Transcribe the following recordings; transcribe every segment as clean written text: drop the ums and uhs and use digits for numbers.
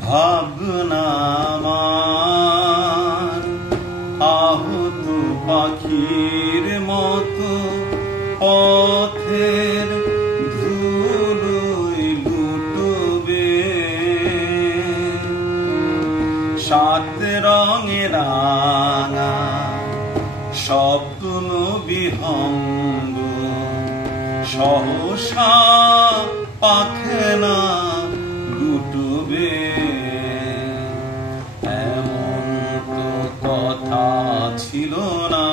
ভাবনা আমার আহত পাখির মতো পথের ধুলোয় লুটবে, সাত রঙে রাঙা স্বপ্ন বিহঙ্গ সহসা পাখনা গুটবে। এমন তো কথা ছিল না,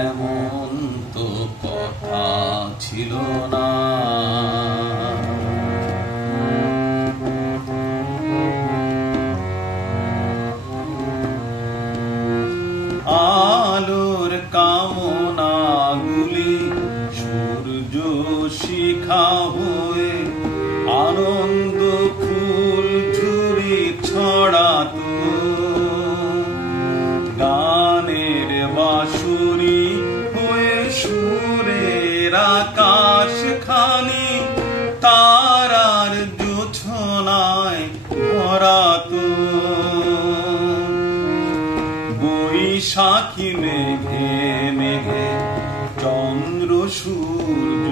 এমন তো কথা ছিল না। আলোর কামনাগুলি সূর্য শিখা হয়ে আনন্দ ফুল ঝুরি ছড়াতো, গানের বাঁশুরি হয়ে সুরের আকাশ খানি তারার জোছনায় ভরাতো। বৈশাখী মেঘে মেঘে চন্দ্র সূর্য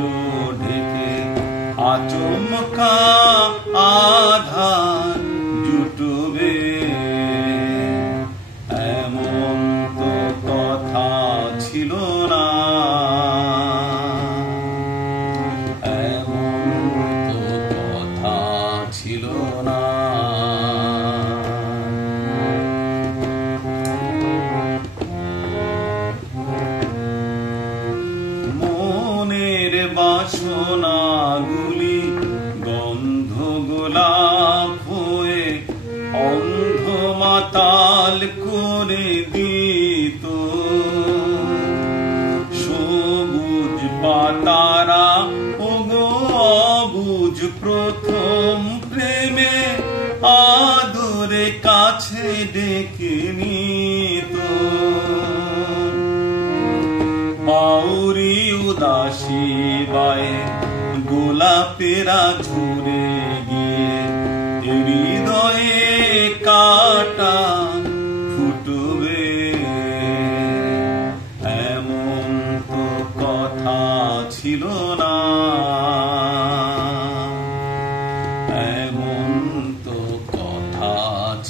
ঢেকে আচমকা আধার জুটবে। এমন তো কথা ছিল না, এমন তো কথা ছিল না। মনের বাসনাগুলি গন্ধ গোলাপ হয়ে অন্ধ মাতাল করে দিত, সবুজ পাতারা ওগো অবুঝ প্রথম প্রেমে আদরে কাছে ডেকে নিত। বাউরি উদাসী বায়ে গোলাপেরা ঝরে গিয়ে হৃদয়ে কাটা ফুটবে। এমন তো কথা ছিল না, এমন তো কথা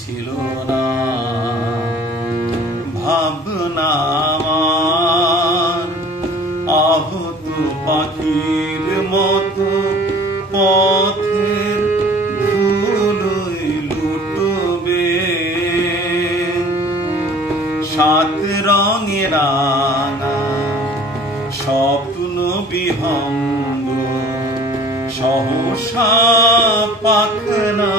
ছিল না। ভাবনা আহত পাখির মতো পথের ধুলোয় লুটবে, সাত রঙে রাঙা স্বপ্ন বিহঙ্গ সহসা পাখনা